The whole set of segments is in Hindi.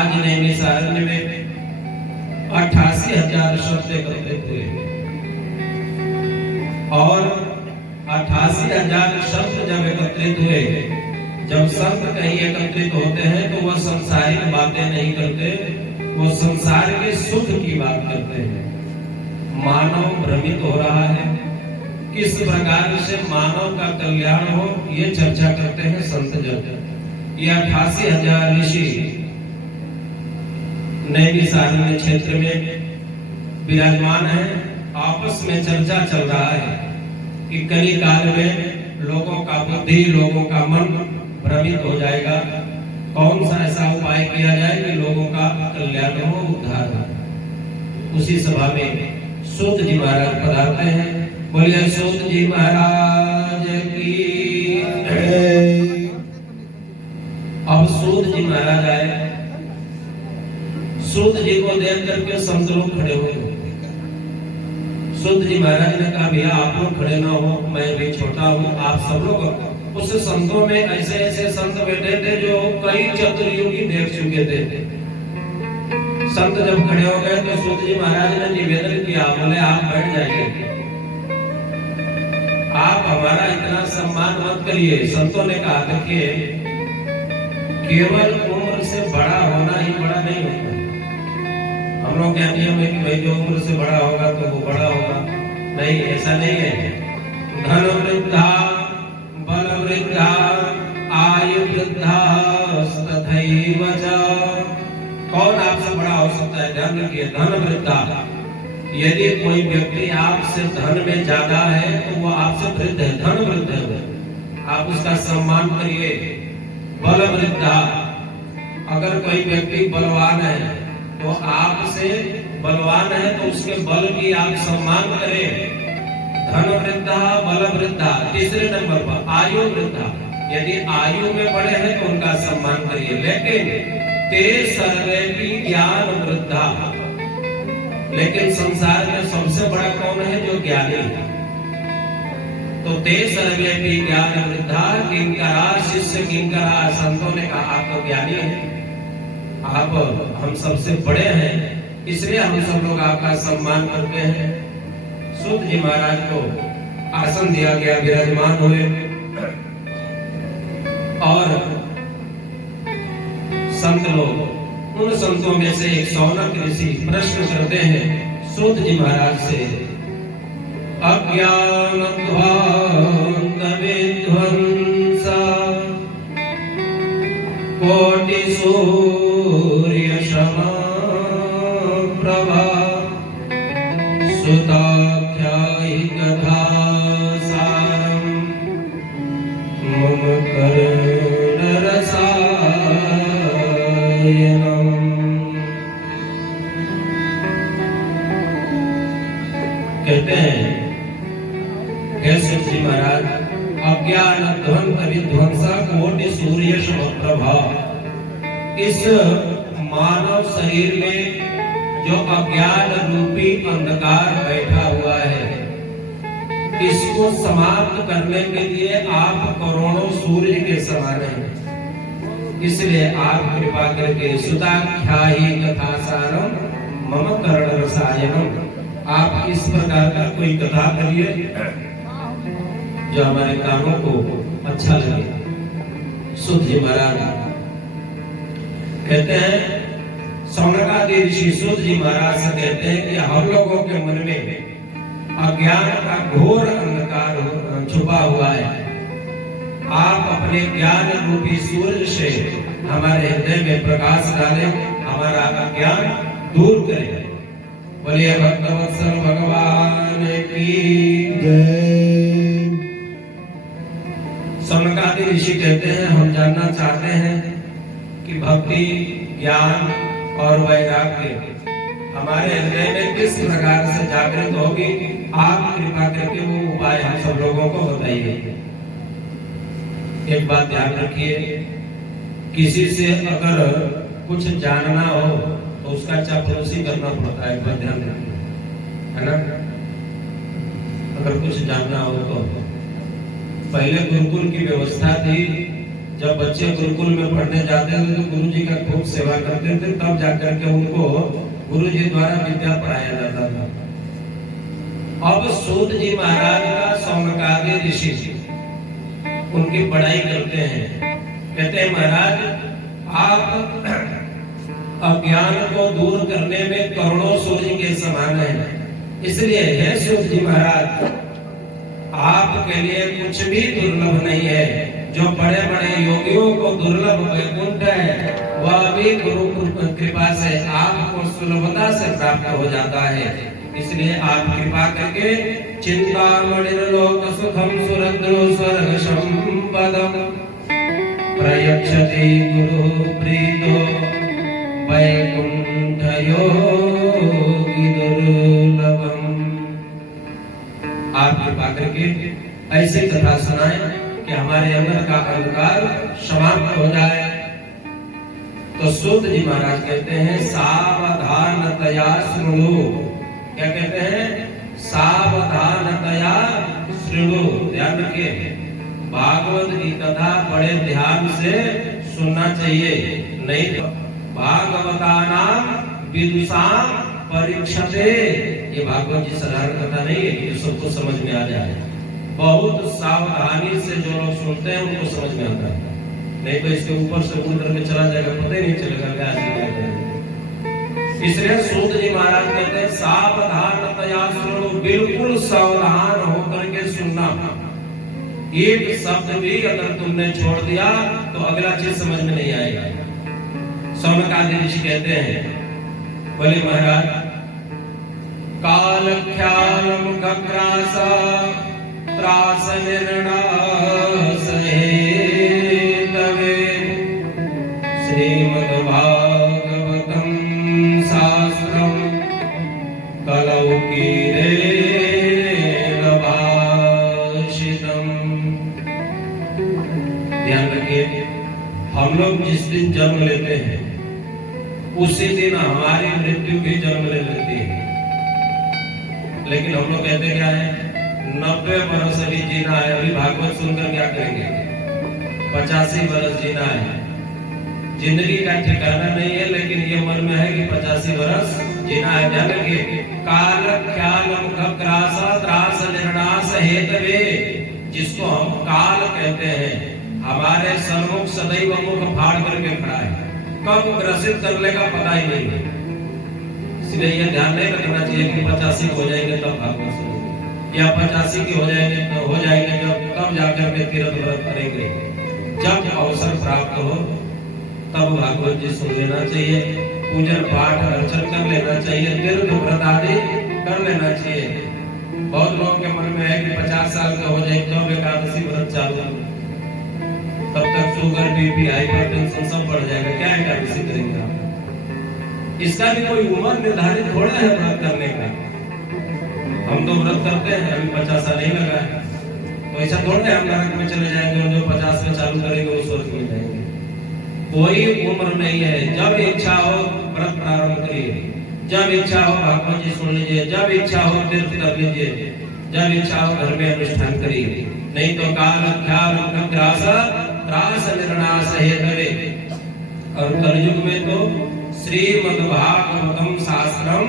आज नैमिषारण्य में 88,000 शब्द एकत्रित हुए और 88,000 शब्द जब एकत्रित हुए, जब संत कहीं एकत्रित होते हैं तो वह संसारिक बातें नहीं करते, वो संसार के सुख की बात करते हैं। मानव भ्रमित हो रहा है, किस प्रकार से मानव का कल्याण हो ये चर्चा करते हैं संत जन। ये 88,000 ऋषि नैमिषारण्य क्षेत्र में विराजमान है। आपस में चर्चा चल रहा है कि कली काल में लोगों का बुद्धि, लोगों का मन भ्रमित हो जाएगा, कौन सा ऐसा उपाय किया जाए कि लोगों का कल्याण हो, उद्धार हो। उसी सभा में सूत जी महाराज पधारते हैं। बोलिए सूत जी महाराज की। अब सूत जी महाराज आए, सूत जी को देख करके संत लोग खड़े हुए। सूत जी महाराज ने कहा भैया आप लोग खड़े ना हो, मैं भी छोटा हूँ, आप सब लोग। उस संतों में ऐसे ऐसे संत बैठे थे जो कई चतुर्युगी देख चुके थे। संत जब खड़े हो गए तो सूत जी महाराज ने निवेदन किया, बोले आप बैठ जाइए, आप हमारा इतना सम्मान मत करिए। संतों ने कहा देखिए, केवल उम्र से बड़ा होना ही बड़ा नहीं होता। हम लोग क्या नियम है कि भाई जो उम्र से बड़ा होगा तो वो बड़ा होगा, नहीं, ऐसा नहीं है। धन वृद्धा, बल वृद्धा, आयु वृद्धा, तथैव च। कौन आपसे बड़ा हो सकता है? ध्यान रखिए, धन वृद्धा। यदि कोई व्यक्ति आपसे धन में ज्यादा है तो वो आपसे वृद्ध है, धन वृद्ध है, आप उसका सम्मान करिए। बल वृद्धा, अगर कोई व्यक्ति बलवान है तो आपसे बलवान है तो उसके बल की आप सम्मान करें। धन वृद्धा, बल वृद्धा। तीसरे नंबर पर आयु वृद्धा, यदि आयु में बड़े हैं तो उनका सम्मान करिए। लेकिन ते सर्वे की ज्ञान वृद्धा, लेकिन संसार में सबसे बड़ा कौन है? जो ज्ञानी है। तो ते सर्वे की ज्ञान वृद्धा, किंकरा शिष्य किंकरा। संतों ने कहा आप तो ज्ञानी हैं, आप हम सबसे बड़े हैं, इसलिए हम सब लोग आपका सम्मान करते हैं। सूत जी महाराज को आसन दिया गया, विराजमान हुए और संत लोग, उन संतों में से एक सौनक ऋषि प्रश्न करते हैं सूत जी महाराज से, अज्ञान ध्वंस विध्वंसा कोटि सूर्य समा प्रभा सुताख्यायि कथा सारम मम कर्ण रसायनम। कहते हैं हे सूत जी महाराज, अज्ञान ध्वंस विध्वंसा कोटि सूर्य सम प्रभा। इस मानव शरीर में जो अज्ञान रूपी अंधकार बैठा हुआ है, इसको समाप्त करने के लिए आप करोड़ों सूर्य के समान हैं। इसलिए आप कृपा करके सुताख्यायि कथा सारम मम कर्ण रसायनम, आप इस प्रकार का कोई कथा करिए जो हमारे कानों को अच्छा लगे। सूत जी महाराज कहते हैं, सौनकादि ऋषि सूत जी महाराज से कहते हैं कि हम लोगों के मन में अज्ञान का घोर अंधकार छुपा हुआ है। आप अपने ज्ञान रूपी सूर्य से हमारे हृदय में प्रकाश डालें, हमारा अज्ञान दूर करें। बोलिए भक्तवत्सल भगवान की जय। सौनकादि ऋषि कहते हैं, हम जानना चाहते हैं कि भक्ति, ज्ञान और वैराग्य हमारे हृदय में किस प्रकार से जागृत होगी। आप कृपा करके वो उपाय हम सब लोगों को बताइए। एक बात ध्यान रखिए, किसी से अगर कुछ जानना हो तो उसका चापलूसी करना पड़ता है, पर ध्यान रखिए, है ना। अगर कुछ जानना हो तो पहले गुरुकुल की व्यवस्था थी, जब बच्चे गुरुकुल में पढ़ने जाते थे तो गुरु जी का खूब सेवा करते थे, तब जाकर के उनको गुरु जी द्वारा विद्या पढ़ाया जाता था। अब सूत जी महाराज का सौनकादि ऋषि उनकी पढ़ाई करते हैं, कहते हैं महाराज आप अज्ञान को दूर करने में करोड़ों सूर्य के समान है, इसलिए हे सूत जी महाराज आपके लिए कुछ भी दुर्लभ नहीं है। जो बड़े बड़े योगियों को दुर्लभ वैकुंठ है वह भी गुरु कृपा से आपको सुलभता से प्राप्त हो जाता है। इसलिए आप कृपा करके चिंतामणिर्लोक सुखम सुरद्रो स्वर्ग संपदम प्रयच्छति गुरु प्रीतो वैकुंठ योगी दुर्लभम। आप कृपा करके ऐसी कथा सुनाएं कि हमारे अंदर का अंधकार समाप्त हो जाए। तो सूत जी महाराज कहते हैं सावधानतया शृणु। क्या कहते हैं? सावधानतया शृणु। ध्यान रखिए, भागवत की कथा बड़े ध्यान से सुनना चाहिए, नहीं तो भागवतानाम विदुषाम परीक्षते। ये भागवत जी साधारण कथा नहीं है कि सबको समझ में आ जाए। बहुत सावधानी से जो लोग सुनते हैं उनको समझ में आता है, नहीं तो इसके ऊपर से उतर में चला जाएगा, पता ही नहीं चलेगा क्या है। इसलिए सूत जी महाराज कहते हैं सावधानतया सुनो, बिल्कुल सावधान होकर के सुनना। एक शब्द भी अगर तुमने छोड़ दिया तो अगला चीज समझ में नहीं आएगा। सौनकादि ऋषि कहते हैं, बोले महाराज काल ख्यालम गग्रासा त्रास निर्णास हेतवे श्रीमद् भागवतम शास्त्रम कलौ कीरेण भाषितम। ध्यान रखिए, हम लोग जिस दिन जन्म लेते हैं उसी दिन हमारी मृत्यु भी जन्म ले लेती है। लेकिन हम लोग कहते क्या है, 90 वर्ष अभी जीना है। अभी भागवत सुनकर क्या करेंगे? 85 वर्ष जीना है। जिंदगी का ठिकाना नहीं है, लेकिन ये मन में है कि 85 वर्ष जीना है। ध्यान रखिए, काल ख्यालम गग्रासा त्रास निर्णास हेतवे, जिसको हम काल कहते हैं, हमारे सन्मुख सदैव मुख फाड़ करके खड़ा है, कब ग्रसित कर लेगा पता ही नहीं है। इसलिए ये ध्यान नहीं रखना चाहिए कि 85 हो जाएंगे तब भागवत सुनेंगे, या 85 की हो जाएंगे तब जाकर के तीर्थ व्रत करेंगे। जब अवसर प्राप्त हो तब भागवत जी सुन लेना चाहिए, पूजन पाठ अर्चन कर लेना चाहिए, तीर्थ व्रत आदि कर लेना चाहिए। बहुत लोगों के मन में है कि 50 साल का हो जाए तब एकादशी व्रत चालू, तब तक शुगर बीपी हाइपरटेंशन सब बढ़ जाएगा, क्या एकादशी करेंगे आप? इसका भी कोई उम्र निर्धारित थोड़ा है व्रत करने का। हम तो व्रत करते हैं, अभी 50 साल नहीं लगा है, तो ऐसा थोड़ा है हम नरक में चले जाएंगे और जो 50 में चालू करेंगे वो स्वर्ग में जाएंगे। कोई उम्र नहीं है। जब इच्छा हो व्रत प्रारंभ करिए, जब इच्छा हो भागवत जी सुन लीजिए, जब इच्छा हो तीर्थ कर लीजिए, जब इच्छा हो घर में अनुष्ठान करिए। नहीं तो काल ख्याल ग्रास त्रास निर्णास हेतवे। और कलयुग में तो श्रीमद् भागवतम शास्त्रम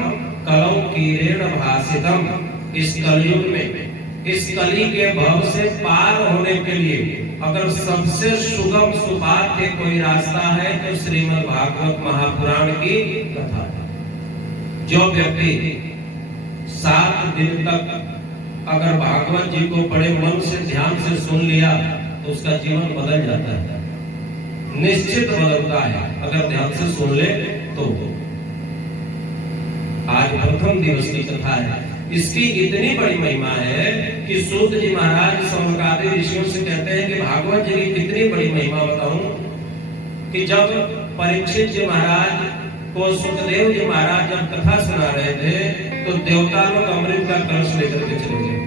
कलौ कीरेण भाषितम। इस कलयुग में, इस कली के भव से पार होने के लिए अगर सबसे सुगम सुपाठ्य कोई रास्ता है तो श्रीमद् भागवत महापुराण की कथा। जो व्यक्ति 7 दिन तक अगर भागवत जी को बड़े मन से ध्यान से सुन लिया तो उसका जीवन बदल जाता है, निश्चित बदलता है अगर ध्यान से सुन ले तो। आज प्रथम दिवस की कथा है, इसकी इतनी बड़ी महिमा है कि सूत जी महाराज सौनकादि ऋषियों से कहते हैं कि भागवत जी की कितनी बड़ी महिमा बताऊं कि जब परीक्षित जी महाराज को सुखदेव जी महाराज जब कथा सुना रहे थे तो देवता लोग अमृत का कलश लेकर के चले गए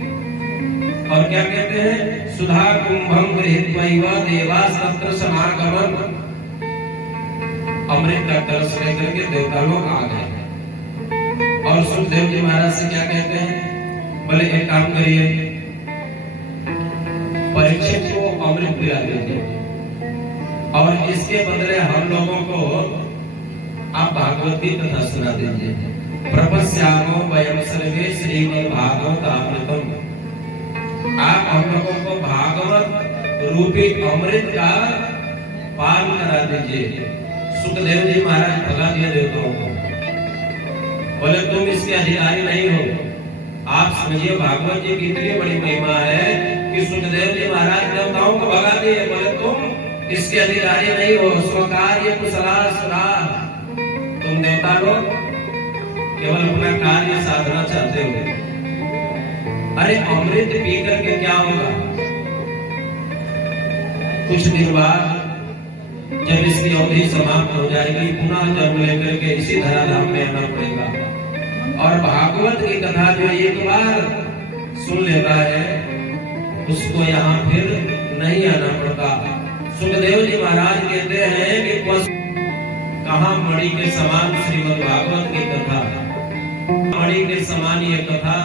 और क्या कहते हैं, सुधा कुंभम गृहीत्वैव देवास तत्र समागमन। अमृत का कलश लेकर के देवता लोग आ गए और सुखदेव जी महाराज से क्या कहते हैं, बोले एक काम करिए, परीक्षित को अमृत पिला दीजिए। और इसके बदले हम लोगों को आप भागवत की कथा सुना दीजिए। प्रपस्यामो वयम सर्वे श्रीमद् भागवतामृतम। आप हम लोगों को भागवत रूपी अमृत का पान करा दीजिए। सुखदेव जी महाराज भगा दिए देवताओं को, बोले तुम इसके अधिकारी नहीं हो। आप समझिए भागवत जी की इतनी बड़ी महिमा है कि सुखदेव जी महाराज देवताओं को भगा दिए, बोले तुम इसके अधिकारी नहीं हो। स्वकार्य कुशला सुरा, तुम देवता लोग केवल अपना कार्य साधना चाहते हो। अरे अमृत पी करके क्या होगा? कुछ दिन बाद जब इसकी अवधि समाप्त हो जाएगी, पुनः जन्म लेकर के इसी धराधाम में आना पड़ेगा। और भागवत की कथा जो एक बार सुन लेता है उसको यहाँ फिर नहीं आना पड़ता। सुखदेव जी महाराज कहते हैं कि कहाँ मणि के समान श्रीमद् भागवत की कथा, मणि के समान ये कथा,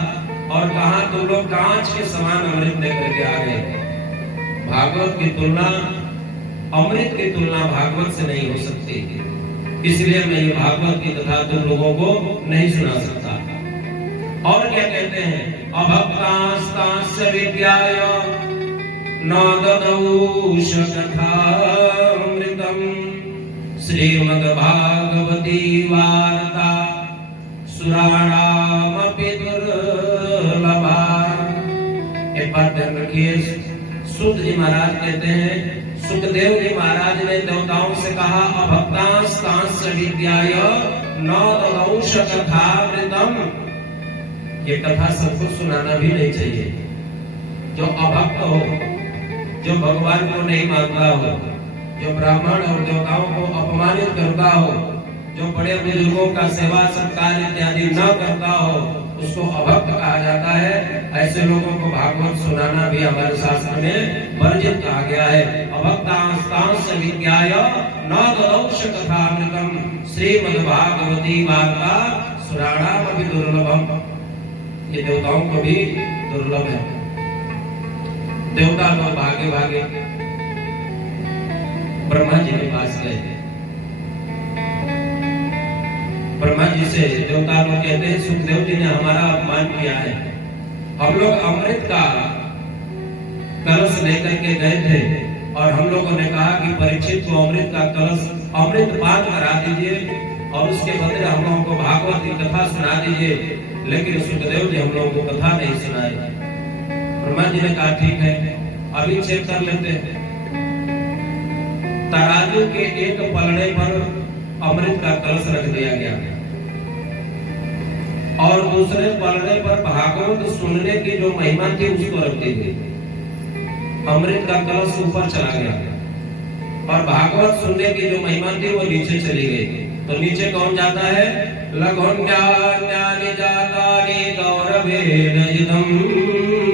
और कहाँ तुम लोग कांच के समान अमृत लेकर के आ गए। भागवत की तुलना, अमृत की तुलना भागवत से नहीं हो सकती, इसलिए मैं ये भागवत की कथा तुम लोगों को नहीं सुना सकता। और क्या कहते हैं? अभक्तास्तास्य विद्याय न ददौष कथामृतम श्रीमद्भागवती वार्ता सुराणामपि दुर्लभा। एक बात ध्यान रखिए, सूत जी महाराज कहते हैं सुखदेव जी महाराज ने देवताओं से कहा अभक्तास्तास्य विद्याय न ददौष कथामृतम। ये कथा सबको सुनाना भी नहीं चाहिए। जो अभक्त हो, जो भगवान को नहीं मानता हो, जो ब्राह्मण और देवताओं को अपमानित करता हो, जो बड़े बुजुर्गों का सेवा सत्कार इत्यादि न करता हो, उसको अभक्त कहा जाता है। ऐसे लोगों को भागवत सुनाना भी हमारे शास्त्र में वर्जित कहा गया है। अभक्तास्तास्य विद्याय न ददौष कथामृतम श्रीमद्भागवती वार्ता सुराणामपि दुर्लभम। ये देवताओं को भी दुर्लभ है। देवता लोग भागे भागे ब्रह्मा जी के पास गए। ब्रह्मा जी से देवता लोग कहते हैं सुखदेव जी ने हमारा अपमान किया है। हम लोग अमृत का कलश लेकर के गए थे और हम लोगों ने कहा कि परीक्षित को अमृत का कलश, अमृत पान करा दीजिए और उसके बदले हम लोगों को भागवत की कथा सुना दीजिए। लेकिन सुखदेव जी हम लोगों को कथा नहीं सुनाई। ब्रह्मा जी ने कहा ठीक है, अभी चेक कर लेते हैं। तराजू के एक पलड़े पर अमृत का कलश रख दिया गया और दूसरे पलड़े पर भागवत सुनने की जो महिमा थी उसको रख दी गई। अमृत का कलश ऊपर चला गया और भागवत सुनने की जो महिमा थी वो नीचे चली गई। तो नीचे कौन जाता है? लघुन्यान्यानि जातानि गौरवेण इदं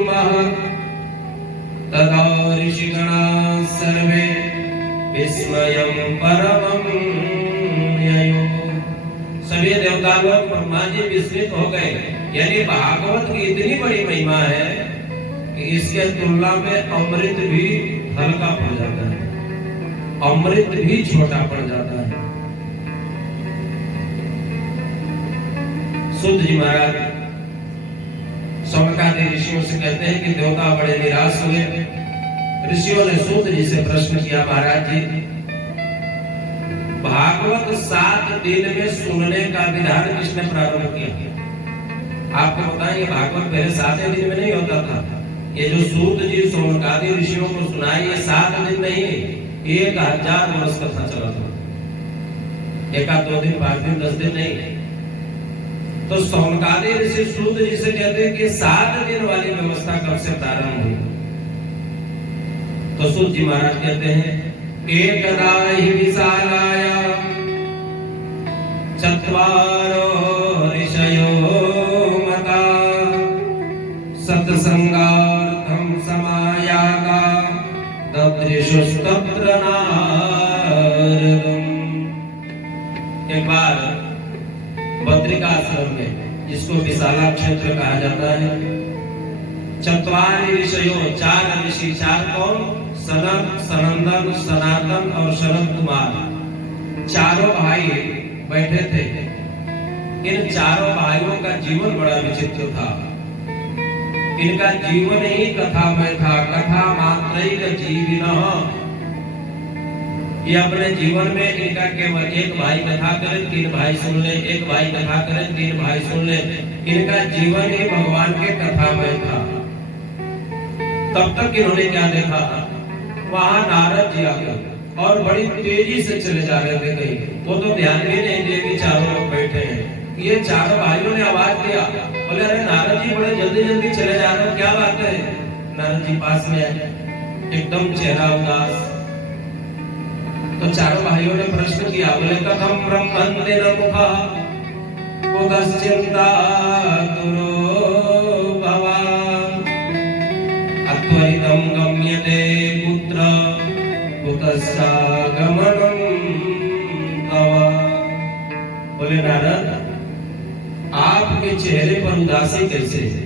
महत् तदा ऋषिगणाः सर्वे विस्मयं परमं ययो। सभी देवता लोग ब्रह्मा जी विस्मित हो गए। यानी भागवत की इतनी बड़ी महिमा है कि इसके तुलना में अमृत भी हल्का पड़ जाता है, अमृत भी छोटा पड़ जाता है। सूत जी महाराज सौनकादि ऋषियों से कहते हैं कि देवता बड़े निराश हुए। ऋषियों ने सूत जी से प्रश्न किया, महाराज जी भागवत 7 दिन में सुनने का विधान किसने प्रारंभ किया? आपको बताएं ये भागवत पहले 7 दिन में नहीं होता था। ये जो सूत जी सौनकादि ऋषियों को सुनाई ये 7 दिन नहीं, 1000 वर्ष कथा चला था। 1 2 दिन 5 दिन 10 दिन नहीं। तो सौनकादि ऋषि सूत जी से कहते हैं कि 7 दिन वाली व्यवस्था कब से प्रारंभ हुई? तो सूत जी महाराज कहते हैं एकदा हि विशालायां चत्वारो ऋषयो मता सत्संगार्थं समायागा ददृशुस्तत्र नारदम्। एक बार बद्रिकाश्रम में, जिसको विशाला क्षेत्र कहा जाता है, चत्वारि ऋषयो, 4 ऋषि, 4 कौन? सनत, सनंदन, सनातन और शरद कुमार चारों भाई बैठे थे। इन चारों भाइयों का जीवन बड़ा विचित्र था। इनका जीवन ही कथामय था। कथा मात्रैक जीविनः। ये अपने जीवन में इनका केवल एक भाई कथा करे, 3 भाई सुन ले, एक भाई कथा करे, 3 भाई सुन ले। इनका जीवन ही भगवान के कथामय था। तब तक इन्होंने क्या देखा, वहां नारद जी आकर और बड़ी तेजी से चले जा रहे थे कहीं। वो तो ध्यान भी नहीं दिए कि चारों लोग बैठे हैं। ये चारों भाइयों ने आवाज दिया, बोले अरे नारद जी बड़े जल्दी जल्दी चले जा रहे हो, क्या बात है। नारद जी पास में आए, एकदम चेहरा उदास। तो चारों भाइयों ने प्रश्न किया, बोले कथम ब्रह्मन्दिर मुखः कुतश्चिन्ता तुरो भवान् अत्वरितं गम्यते पुत्र कुतस्सागमनं तव। बोले नारद, आपके चेहरे पर उदासी कैसे है।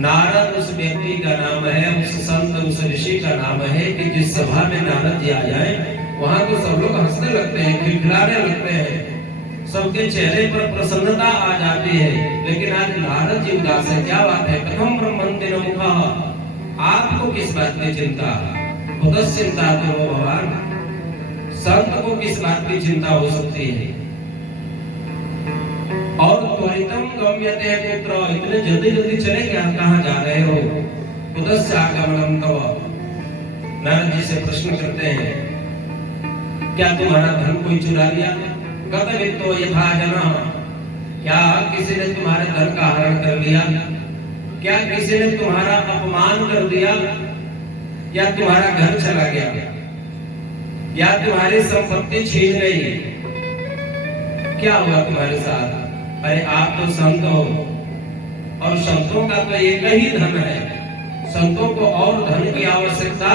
नारद उस व्यक्ति का नाम है, उस संत, उस ऋषि का नाम है कि जिस सभा में नारद जी आ जाए वहां तो सब लोग हंसने लगते हैं, खिलखिलाने लगते हैं, सबके चेहरे पर प्रसन्नता आ जाती है। लेकिन आज नारद जी उदास है, क्या बात है। कथम ब्रह्मन्दिर मुखः, आपको किस बात की चिंता। कुतश्चिन्ता तुरो भवान्, संत को किस बात की चिंता हो सकती है। और त्वरितम गम्यते पुत्र, इतने जल्दी जल्दी चले क्या, कहां जा रहे हो। कुतस्य आगमनम तव। नारद जी से प्रश्न करते हैं, क्या तुम्हारा धन कोई चुरा लिया। कतवित्तो यथा जनः, क्या किसी ने तुम्हारे धन का हरण कर लिया। क्या किसी ने तुम्हारा अपमान कर दिया, या तुम्हारा घर चला गया, या तुम्हारी संपत्ति छीन गई। क्या हुआ तुम्हारे साथ। अरे आप तो संत हो, और संतों का तो एक ही धन है। संतों को और धन की आवश्यकता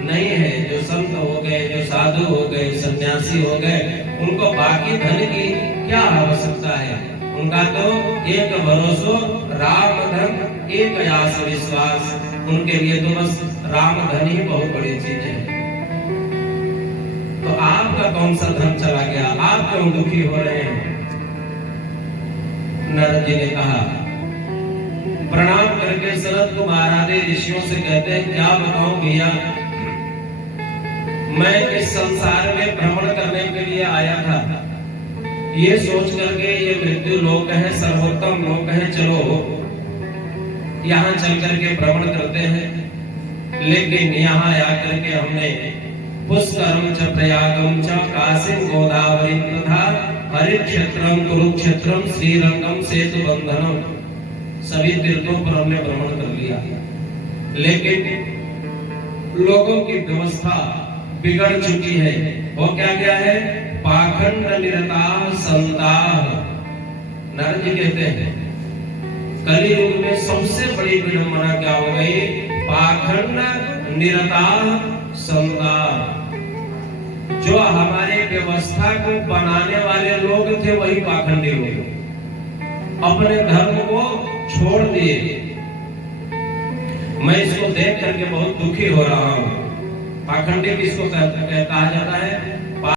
नहीं है। जो संत हो गए, जो साधु हो गए, सन्यासी हो गए, उनको बाकी धन की क्या आवश्यकता है। उनका तो एक भरोसा राम धन, एक आस विश्वास। उनके लिए तो बस राम धन ही बहुत बड़ी चीज है। तो आपका कौन सा धन चला गया, आप क्यों दुखी हो रहे हैं। नारद जी ने कहा, प्रणाम करके शरद कुमार आदि ऋषियों से कहते हैं, क्या बताऊं भैया, मैं इस संसार में भ्रमण करने के लिए आया था। ये सोच करके ये मृत्यु लोक है, सर्वोत्तम लोक है, चलो यहाँ चल करके भ्रमण करते हैं। लेकिन यहाँ आकर के हमने पुष्करम च प्रयागम च काशीम गोदावरी तथा हरिक्षेत्रम कुरुक्षेत्रम श्रीरंगम सेतु बंधनम, सभी तीर्थों पर हमने भ्रमण कर लिया। लेकिन लोगों की व्यवस्था बिगड़ चुकी है। वो क्या क्या है, पाखंड निरता संताह। नारद जी कहते हैं कलियुग में सबसे बड़ी विडंबना क्या हो गई, पाखंड निरता संताह। जो हमारे व्यवस्था को बनाने वाले लोग थे वही पाखंडी लोग, अपने धर्म को छोड़ दिए। मैं इसको देख करके बहुत दुखी हो रहा हूँ। पाखंडी किसको कहा जाता है,